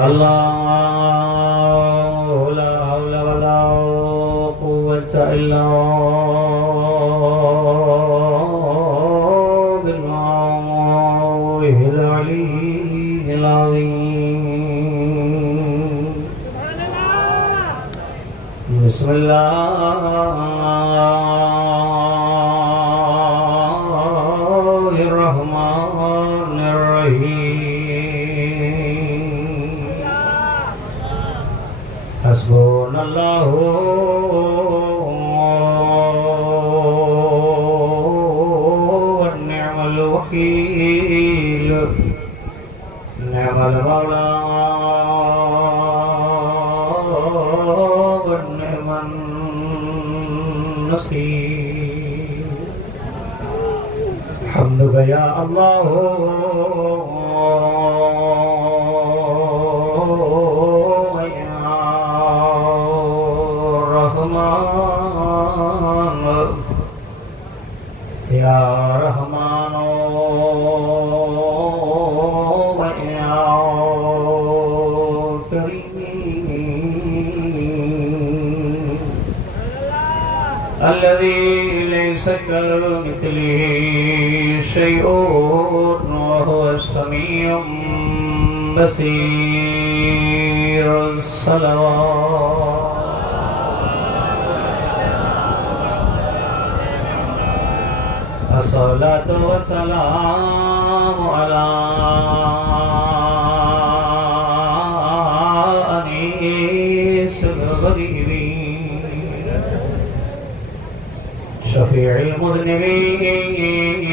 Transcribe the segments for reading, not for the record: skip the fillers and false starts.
अल्लाह ला हौला वला कुव्वता इल्ला बिल्लाहिल अलीय्यिल अज़ीम। बिस्मिल्लाहिर रहमानिर रहीम। हस्बुनल्लाहु व निअमल वकील, निअमल मौला व निअमन नसीर। हम्द या अल्लाह या रहमानो या करीम। अल्लज़ी लैसा कमिथलिही शैउन व हुवस समीउम बसीर। सलवात अस्सलातु वस्सलामु अला अनीसिल गरीबीन शफीइल मुज़निबीन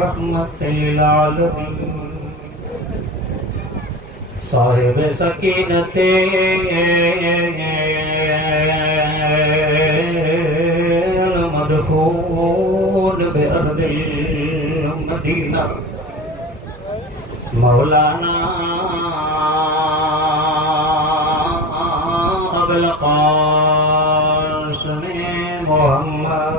रहमतिल लिल आलमीन साहिब सकीनते मदफून बिअर्दिल मदीना मौलाना अबुल क़ासिम मुहम्मद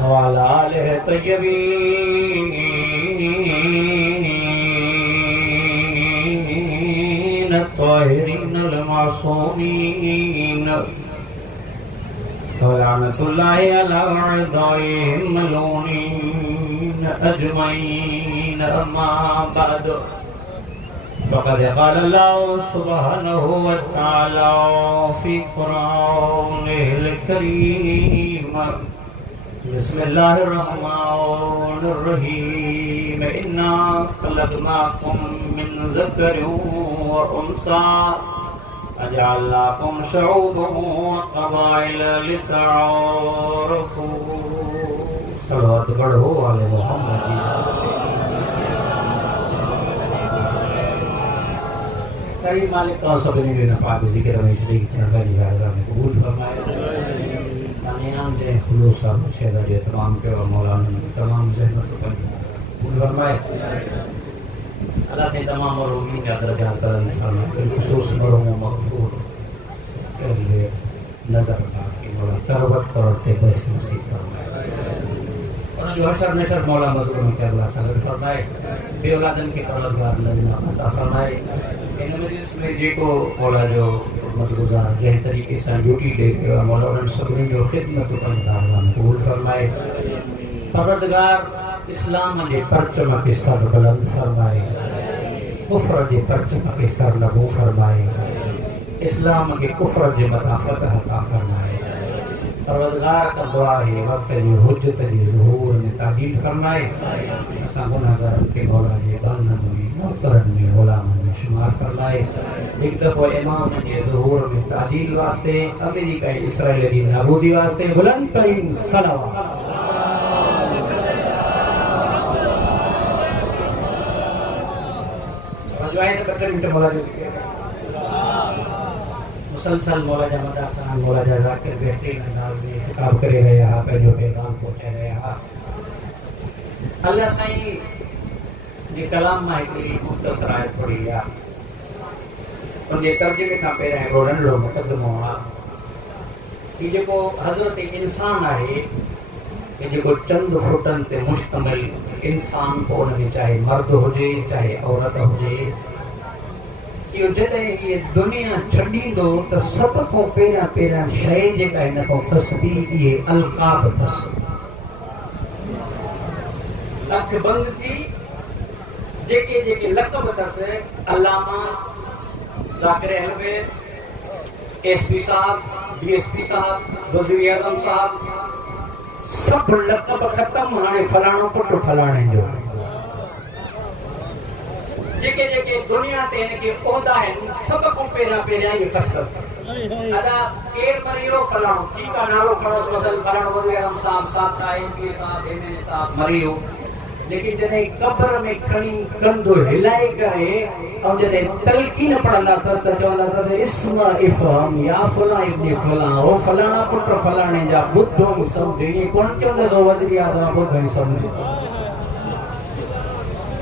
व अला आलिहि तय्यबीन ताहिरीन मासूमीन लानतुल्लाहि अला अअदाइहिम मलूनीन अजमईन। अम्मा बाद फ़क़द क़ाल अल्लाहु सुब्हानहु व तआला फ़ी क़ुरआनिहिल करीम। बिस्मिल्लाहिर रहमानिर रहीम। इन्ना ख़लक़नाकुम मिन ज़करिन व उन्सा वजअलनाकुम शुऊबन व क़बाइल लितआरफ़ू। सलवात पढ़ो आले मोहम्मद। कई मालिक का सबने भी ना पाक ज़िक्र में शरीक चढ़ा लिया में कबूल फरमाए। नाम दे खुलूस और शेदारी तमाम के और मौलाना तमाम ज़हमत को कबूल फरमाए। अल्लाह से तमाम और उम्मीद का दर्जा करम फरमाए। बिलखुसूस मरहूम मग़फ़ूर सबके लिए नज़र अंदाज़ की मौला तरवत करते बहश्त नसीब फरमाए। और जो हशर नशर मौला मज़लूम के अल्लाह सब्र फरमाए। बेऔलादन की तलबगार लगना अता फरमाए। इन मजलिस में जेको मौला जो खिदमत गुज़ार जंहिं तरीक़े सां ड्यूटी ॾेई पियो आहे मौला उन्हनि सभिनी जो ख़िदमत कंदा अल्लाह क़बूल फरमाए। परवरदिगार इस्लाम जे परचम खे सर बुलंद फरमाए, कुफ्र जे परचम खे सर नबू फरमाए, इस्लाम के कुफ्र जे मथां फ़तह अता फरमाए। परवरदिगार का दुआ है वक्त जी हुज्जत जी ज़ुहूर में तादील फरमाए। असां गुनाहगारनि के मौला जे बानन में नौकरनि में ग़ुलामनि में शुमार फरमाए। एक दफ़ो इमाम जे ज़ुहूर में तादील वास्ते अमेरिका इसराइल जी नाबूदी वास्ते बुलंद तरीन सलावत। मुसलसल मौला जा मदाखान मौला जा ज़ाकिर बेहतरीन अंदाज़ में खिताब करे रहिया हुआ, पंहिंजो पैगाम पहुचाए रहिया हुआ। अल्लाह साईं जे कलाम मां हिकिड़ी मुख़्तसर आयत पढ़ी आहे। उनजे तर्जुमे खां पहिरियां हिकिड़ो नंढिड़ो मुक़दमो आहे। कि जेको हज़रत इंसान है कि जेको चंद फुटन ते मुश्तमिल इंसान को उनमें चाहे मर्द हुजे चाहे औरत हुजे इहो जॾहिं ये दुनिया छॾींदो त सभ खां पहिरियां शइ जेका हिन खां थसबी इहे अलकाब अथसि। अख बंदि थी जेके जेके लक़ब अथसि अल्लामा ज़ाकिर अहलवेर एसपी साहब डीएसपी साहब वज़ीर आज़म साहब सब लक़ब ख़त्म। हाणे फलाणो पुट फलाणे जो जेके जेके दुनिया ते इनके ओहदा आहिनि सब खां पहिरियां इहे खसखस अदा केर मरियो फलाणो ठीकु आहे नालो खणोसि मसल फलाणो वज़ीर आज़म साहब साहब एमपी साहब एमएलए साहब मरियो लेकिन जॾहिं कब्र में खणी कंधो हिलाए करे ऐं जॾहिं तलकीन पढ़ंदा अथसि त चवंदा अथसि इस्म इफ़हम या फलां इब्न फलां ओ फलाणा पुट फलाणे जा ॿुधो ई सम्झ। ईअं कोन चवंदसि ओ वज़ीर आज़म ॿुधो ई सम्झ।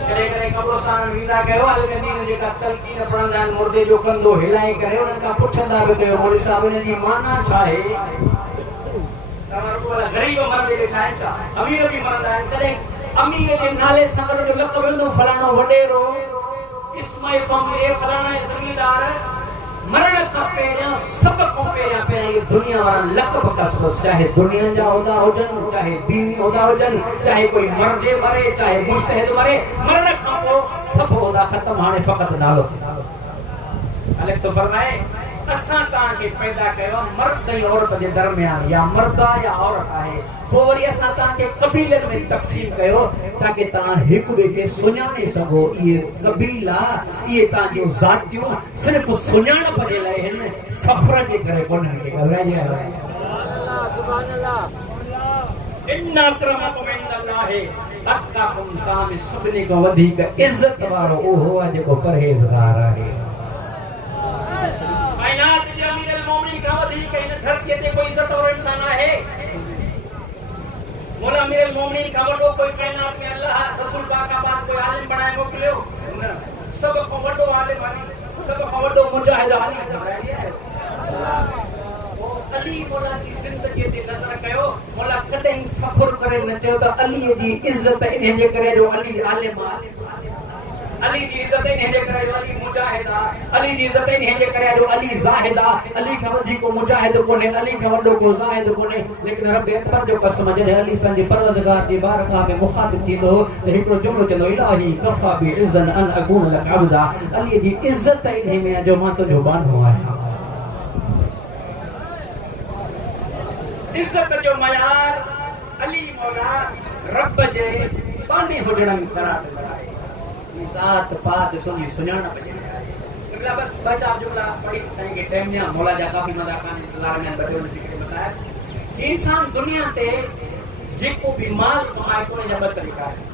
कॾहिं कॾहिं कब्रस्तान में वेंदा कयो अलगदीन जेका तलकीन पढ़ंदा आहिनि मुर्दे जो कंधो हिलाए करे उन्हनि खां पुछंदा बि कयो मौलवी साहिब हिन जी माना छा आहे? तव्हां रुॻो ग़रीब मरंदे वेठा आहिनि छा? अमीर बि मरंदा आहिनि। कॾहिं अमीर के नाले सां गॾु जो लक़ब वेंदो फलाणो वॾेरो इस्म इफ़हम ए फलाणा ज़मींदार मरण खां पहिरियां सभ खां पहिरियां इहे दुनिया वारा लक़ब कसबस चाहे दुनिया जा उहिदा हुजनि चाहे दीनी उहिदा हुजनि चाहे कोई मरजे मरे चाहे मुश्तहिद मरे मरण खां पोइ सभु उहिदा ख़तमु। हाणे फ़क़ति नालो थी अलॻि तो फरमाए असां तव्हांखे पैदा कयो मर्द ऐं औरत जे दरमियान या मर्द या औरत आहे पोइ वरी असां तव्हांखे कबीलनि में तक़सीम कयो ताकी तव्हां हिक ॿिए खे सुञाणे सघो। इहे कबीला इहे तव्हांजूं ज़ातियूं सिर्फ़ु सुञाणप जे लाइ आहिनि फ़ख्र जे करे कोन के घबराइजे। इन्ना अक्रमकुम इंदल्लाहि अत्क़ाकुम तव्हां में सभिनी खां वधीक इज़त वारो उहो आहे जेको परहेज़गार आहे। कायनात जे अमीर मोमिनीन खां वधीक हिन धरतीअ ते कोई इज़त वारो इंसान आहे? मौला अमीर मोमिनीन खां वॾो कोई कायनात में अल्लाह रसूल पाक खां बाद कोई आलिम बनाए मोकिलियो न। सभ खां वॾो आलिम अली सभ खां वॾो मुजाहिद अली अली मौला जी ज़िंदगीअ ते नज़र कयो मौला कॾहिं फ़ख्र करे न चयो त अलीअ जी इज़त इन जे करे जो अली आलिम आहे। अली जी इज़त इन जे करे जो अली मुजाहिद आहे। अली जी इज़त इन जे करे जो अली ज़ाहिद आहे। अली खां वधीक को मुजाहिद कोन्हे अली खां वॾो को ज़ाहिद कोन्हे। लेकिन रब अकबर जो कसम जॾहिं अली पंहिंजे परवरदिगार जी बारगाह में मुखातिब थींदो त हिकिड़ो जुमिलो चवंदो इलाही कफ़ा बि इज़्ज़न अन अकून लक अब्दा। अलीअ जी इज़त इन में जो मां तुंहिंजो बानो आहियां। इज़त जो मयार अली मौला रब जे बाने हुजण में करार ज़ात पात तुंहिंजी सुञाणप जे लाइ बस ॿ चार जुमला पढ़ी साईं खे टाइम ॾियां। मौला जा काफ़ी मदाखान इंतज़ार में बचे हुन सिखे मसाइल कि इंसान दुनिया ते जेको भी माल कमाए थो उनजा ॿ तरीक़ा आहिनि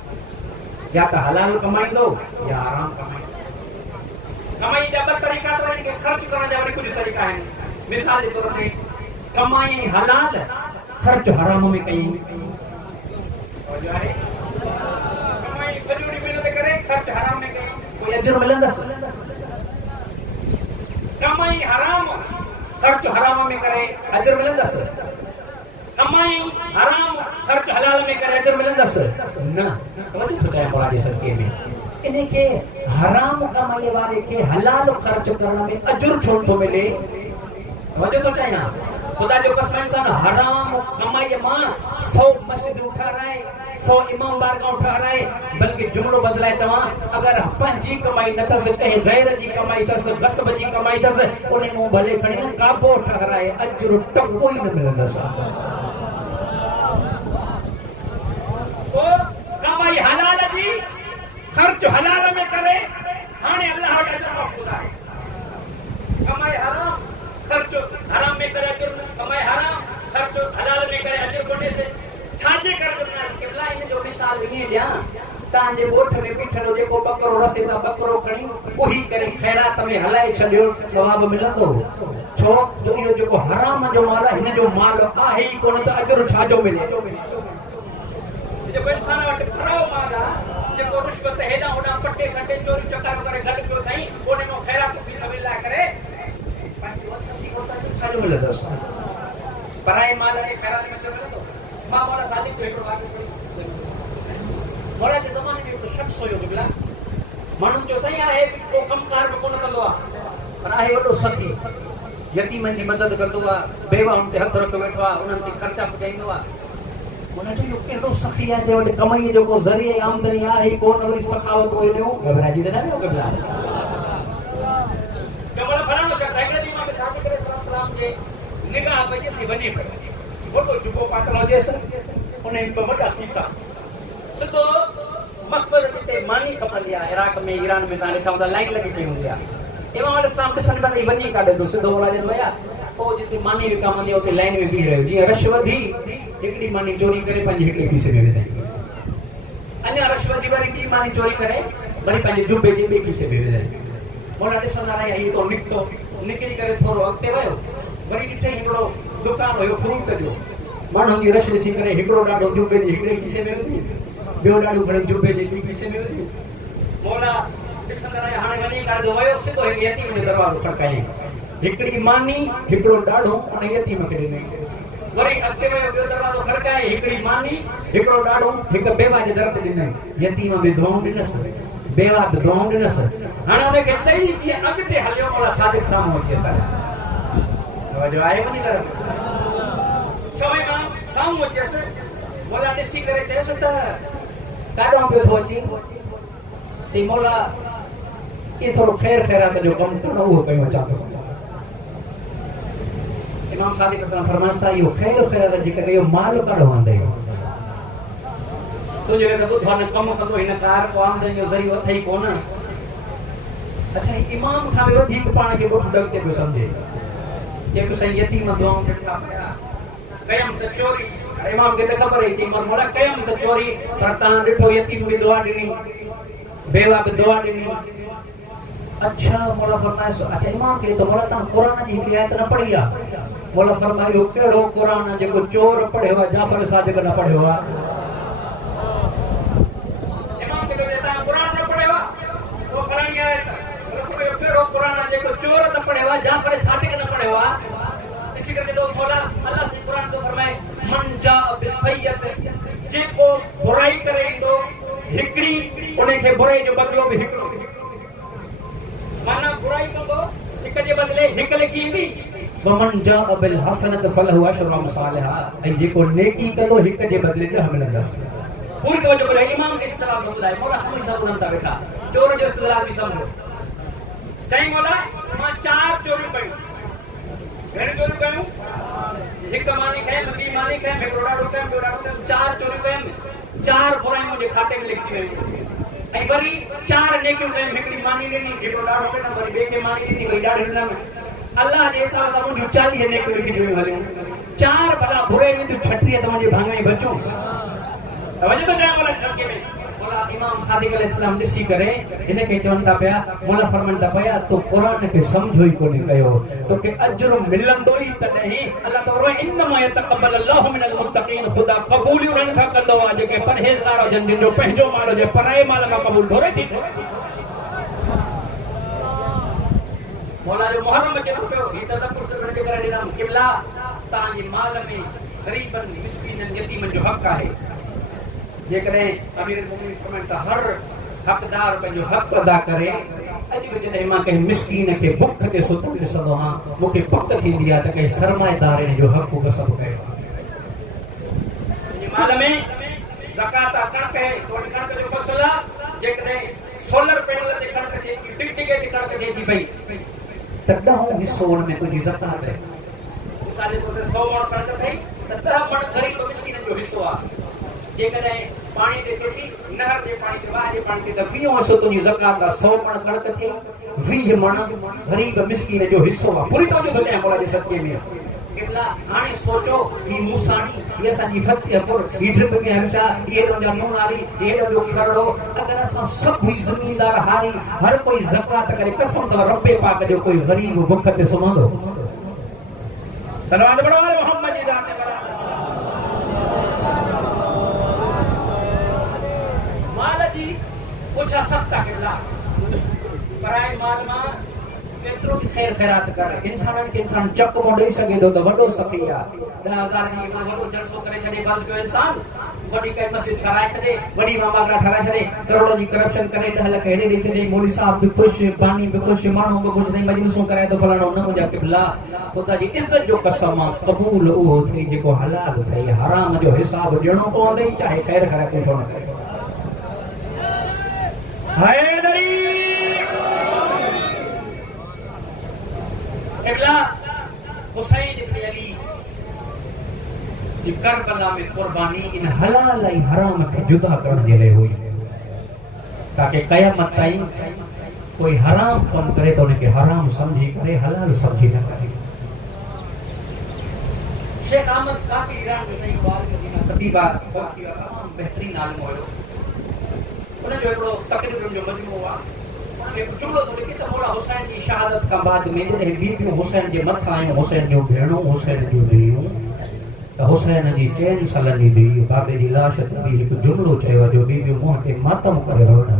या त हलाल कमाईंदो या हराम कमाईंदो। कमाई जा ॿ तरीक़ा तो इनके ख़र्च करण जा वरी कुझु तरीक़ा आहिनि। मिसाल जे तौर ते कमाई हलाल ख़र्च हराम में कई कमाई सॼी महिनत करे ख़र्च हराम में कई कोई अजर मिलंदसि? कमाई हराम ख़र्च हराम में करे अजर मिलंदसि? कमाई हराम ख़र्च हलाल में करे अजर मिलंदसि? न। तवजो थो चाहे मौला जे सदके में इनके हराम कमाई वारे के हलाल ख़र्च करण में अजर छो थो मिले? तवजो थो चाहियां खुदा जो कसम इंसान हराम कमाई मां 100 मस्जिदूं ठाराए 100 इमाम बारगाह ठाराए बल्कि जुमलो बदलाए चवां अगर पंहिंजी कमाई न अथसि कंहिं गैर जी कमाई अथसि गस्ब जी कमाई अथसि उन मूं भले खणी न काबो ठाराए अजर टको ई न मिलंदसि। कमाई हलाल जी ख़र्च हलाल में करे हाणे अल्लाह वटि अजर महफूज़ आहे। कमाई हराम ख़र्च हराम में करे अजर कमाई हराम ख़र्च हलाल में करे अजर कोन्हे से छाजे कर दुनिया के ला इन जो मिसाल ये दिया तांजे गोठ में पिठलो जेको बकरो रसे ता बकरो खणी कोही करे खैरात में हलाए छडियो सवाब मिलंदो छो तो यो जेको हराम जो माल है इन जो माल आहे ही कोन त अजर छाजो मिले। जेको इंसान वट खरो माल जेको रिश्वत हेडा होडा पट्टे सटे चोरी चकारो करे गड को थई ओने नो खैरात भी सबिल्ला करे पंहिंजो अथसी होता छाजो मिलंदो पराए माल ने खैरात में चले तो मां मौला सादिक को हिकिड़ो वाक़ियो मौला जे ज़माने में हिकिड़ो शख़्स हुयो क़िबला माण्हुनि जो सही आहे को कमकार में कोन कंदो आहे पर आहे वॾो सखी यतीमनि जी मदद कंदो आहे बेवाउनि ते हथ रख वेठो आहे उन्हनि ते ख़र्चा पुॼाईंदो आहे उन जो कहिड़ो सखी आहे जे वटि कमाईअ जो को ज़रिए आमदनी आहे ई कोन वरी सखावत हुई ॾियो घबराइजी त न वियो क़िबला जमल फलाणो शख़्स हिकिड़े ॾींहुं मां बि सादिक अलैहिस्सलाम जे निगाह वजह से वञे पियो वॾो जुबो पातल हुजेसि उन में वॾा खीसा सिधो मक़बरे जिते मानी खपंदी आहे इराक में ईरान में तव्हां ॾिठा हूंदा लाइन लॻी पई हूंदी आहे इमाम अलैहिस्सलाम ॾिसण में वञी काॾे थो सिधो ओला जन विया पोइ जिते मानी विकामंदी उते लाइन में बीह रहियो जीअं रश वधी हिकिड़ी मानी चोरी करे पंहिंजे हिकिड़े खीसे में विधाई अञा रश वधी वरी ॿी मानी चोरी करे वरी पंहिंजे जुबे जे ॿिए खीसे में विधाई मोला ॾिसंदा रहिया हीअ तो निकितो निकिरी करे थोरो अॻिते वियो वरी ॾिठई हिकिड़ो दुकान हुयो फ्रूट जो माण्हुनि जी रश ॾिसी करे हिकिड़ो ॾाढो जुबे जे हिकिड़े खीसे में विधी ॿियो ॾाढो घणे जुबे जे ॿी खीसे में विधी मोला ॾिसंदा रहिया हाणे वञी करे जो वियो सिधो हिकु यतीम जो दरवाज़ो खड़कायईं हिकिड़ी मानी हिकिड़ो ॾाढो उन यतीम खे ॾिनई वरी अॻिते वियो ॿियो दरवाज़ो खड़काए हिकिड़ी मानी हिकिड़ो ॾाढो हिकु बेवा जे दर ते ॾिनई यतीम बि दुआऊं ॾिनसि बेवा बि दुआऊं ॾिनसि हाणे हुनखे ॾेई जीअं अॻिते हलियो मोला सादिक साम्हूं अची असांजे तवजो आहे वञी करे चवई मां साम्हूं अचियसि मोला ॾिसी करे चयसि त काॾों पियो थो अची चई मोला ये थोड़ो खैर खैरात जो कम करणो उहो कयो अचां थो इमाम सादिक अलैहि फरमाइस था इहो खैर खैरात जेका कयो माल काॾो आंदे तुंहिंजे लाइ त ॿुधो न कमु कंदो हिन कार को आमदनी जो ज़रियो अथई कोन अच्छा इमाम खां बि वधीक पाण खे ॿुठ अॻिते पियो सम्झे जेको साईं यतीम दुआऊं ॾिठा पिया कयमि त चोरी इमाम खे त ख़बर ई चई मोला कयमि त चोरी पर तव्हां ॾिठो यतीम बि दुआ ॾिनी बेवा बि दुआ ॾिनी अच्छा मौला फरमाए अच्छा इमाम खे तो मौला तव्हां क़ुरान जी हिकिड़ी आयत न पढ़ी आहे मौला फरमायो कहिड़ो क़ुरान जेको चोर पढ़ियो आहे जाफ़र सादिक न पढ़ियो आहे इमाम खे तव्हां क़ुरान न पढ़ियो आहे वो फलाणी आयत कहिड़ो क़ुरान जेको चोर न पढ़ियो आहे जाफ़र सादिक न पढ़ियो आहे ॾिसी करे तो मौला अल्लाह से क़ुरान तो फरमाए मन जा बिसय्यत जेको बुराई करे ईंदो हिकिड़ी उनखे बुराई जो बदिलो बि हिकिड़ो माना बुराई कंदो हिक जे बदिले हिक लिखी ईंदी वमन जाअ बिल हसनत फलहु अशरु अमसालिहा ऐं जेको नेकी कंदो हिक जे बदिले 10 मिलंदसि पूरी तवजो करे इमाम के इस्तलाह ॿुधाए मौला हमेशा ॿुधनि था वेठा चोर जो इस्तलाह बि सम्झो चई मौला मां 4 चोरियूं कयूं घणी चोरियूं कयूं हिक मानी कयमि ॿी मानी कयमि हिकिड़ो ॾाढो कयमि ॿियो ॾाढो कयमि 4 चोरियूं कयमि 4 बुरायूं मुंहिंजे खाते में लिखी वयूं ऐं वरी 4 नेकियूं कयमि हिकिड़ी मानी ॾिनी हिकिड़ो ॾाढो कयमि वरी ॿिए खे मानी ॾिनी वरी ॾाढी ॾिनमि अल्लाह जे हिसाब सां मुंहिंजूं 40 नेकियूं लिखी वयूं हलियूं 4 भला बुरे में 36 तव्हांजे भाङ में बचूं तवजो तो जाए मौला शब्द में मौला इमाम सादिक अलैहिस्सलाम ॾिसी करे हिनखे चवनि था पिया मौला फरमाइनि था पिया तो क़ुरान खे सम्झो ई कोन्हे कयो तोखे अजर मिलंदो ई तॾहिं अल्लाह तो फरमाए इन्नमा यतक़ब्बल अल्लाहु मिनल मुत्तक़ीन ख़ुदा क़बूल उन्हनि खां कंदो आहे जेके परहेज़गार हुजनि जिन जो पंहिंजो माल हुजे पराए माल खां क़बूल थोरे थी मौला जो मुहर्रम अचे थो पियो ही तज़क्कुर से करे ॾिनमि क़िबला तव्हांजे माल में ग़रीबनि मिस्कीननि यतीमनि जो हक़ आहे जेकॾहिं अमीर मोमिन फरमाइनि था हर हक़दार पंहिंजो हक़ अदा करे अॼु बि जॾहिं मां कंहिं मिस्कीन खे बुख ते सुतल ॾिसंदो आहियां मूंखे पक थींदी आहे त कंहिं सरमाएदार इन जो हक़ कसब कयो माल में ज़कात कणक है तो कणक जो फसल आहे जेकॾहिं सोलर पैनल ते कणक थिए थी टिकटिके ते कणक थिए थी पई त 10 हिसो उन में तुंहिंजी ज़कात आहे मिसाल जे तौर ते 100 मण कणक अथई त 10 मण ग़रीब मिस्कीननि जो हिसो आहे जेकॾहिं पाणी ते थिए थी नहर जे पाणी ते वाह जे पाणी ते त 20 हिसो तुंहिंजी ज़कात आहे 100 मण कणक थिए 20 मण ग़रीब मिस्कीन जो हिसो आहे पूरी तवजो थो चयां मौला जे सदके में क़िबला हाणे सोचो ही मूसाणी ही असांजी फतेहपुर ही ड्रिप में हर्षा ये तुंहिंजा नूनारी ये तुंहिंजो खरड़ो अगरि असां सभु ज़मीनदार हारी हर कोई ज़कात करे कसम अथव रब्बे पाक जो कोई ग़रीब बुख ते सुम्हंदो सलवात पढ़ो मोहम्मद जी ज़ात पर माल जी पुछा सख्त आहे क़िबला पराए माल मां एतिरो बि ख़ैर ख़ैरात कर इंसाननि खे इंसान चकमो ॾेई सघे थो त वॾो सफ़ी आहे 10,000 जी हिकिड़ो वॾो जलसो करे छॾे फर्ज़ कयो इंसान वॾी काई मस्जिद ठाराए छॾे वॾी मामागरा ठाराए छॾे करोड़ों जी करप्शन करे 10 लख हेॾे ॾेई छॾे मौली साहब बि ख़ुशि बानी बि ख़ुशि माण्हू बि ख़ुशि साईं मजलिसूं कराए थो फलाणो न मुंहिंजा क़िबला ख़ुदा जी इज़त जो कसम आहे क़बूल उहो थिए जेको हलाल थिए हराम जो हिसाब ॾियणो पवंदई चाहे ख़ैर ख़ैरात छो न करे हैदरी क़िबला हुसैन इब्न अली जी करबला में कुर्बानी इन हलाल ऐं हराम खे जुदा करण जे लाइ हुई ताकि क़यामत ताईं कोई हराम कम करे तो उनके हराम समझी करे हलाल समझी न करे शेख अहमद काफी ईरान में सही बात मदीना खतीबा फौकी तमाम बेहतरीन आलिम हुयो उन जो हिकिड़ो तकरीरुनि जो मजमू आहे उन में जुमलो तो लिखी त मौला हुसैन जी शहादत खां बाद में जॾहिं बीबियूं हुसैन जे मथां आयूं हुसैन जूं भेणूं हुसैन जूं धीअरूं त हुसैन जी 3 सालनि जी धीउ बाबे जी लाश ते बि हिकु जुमलो चयो जो बीबियूं मुंहं ते मातम करे रोअण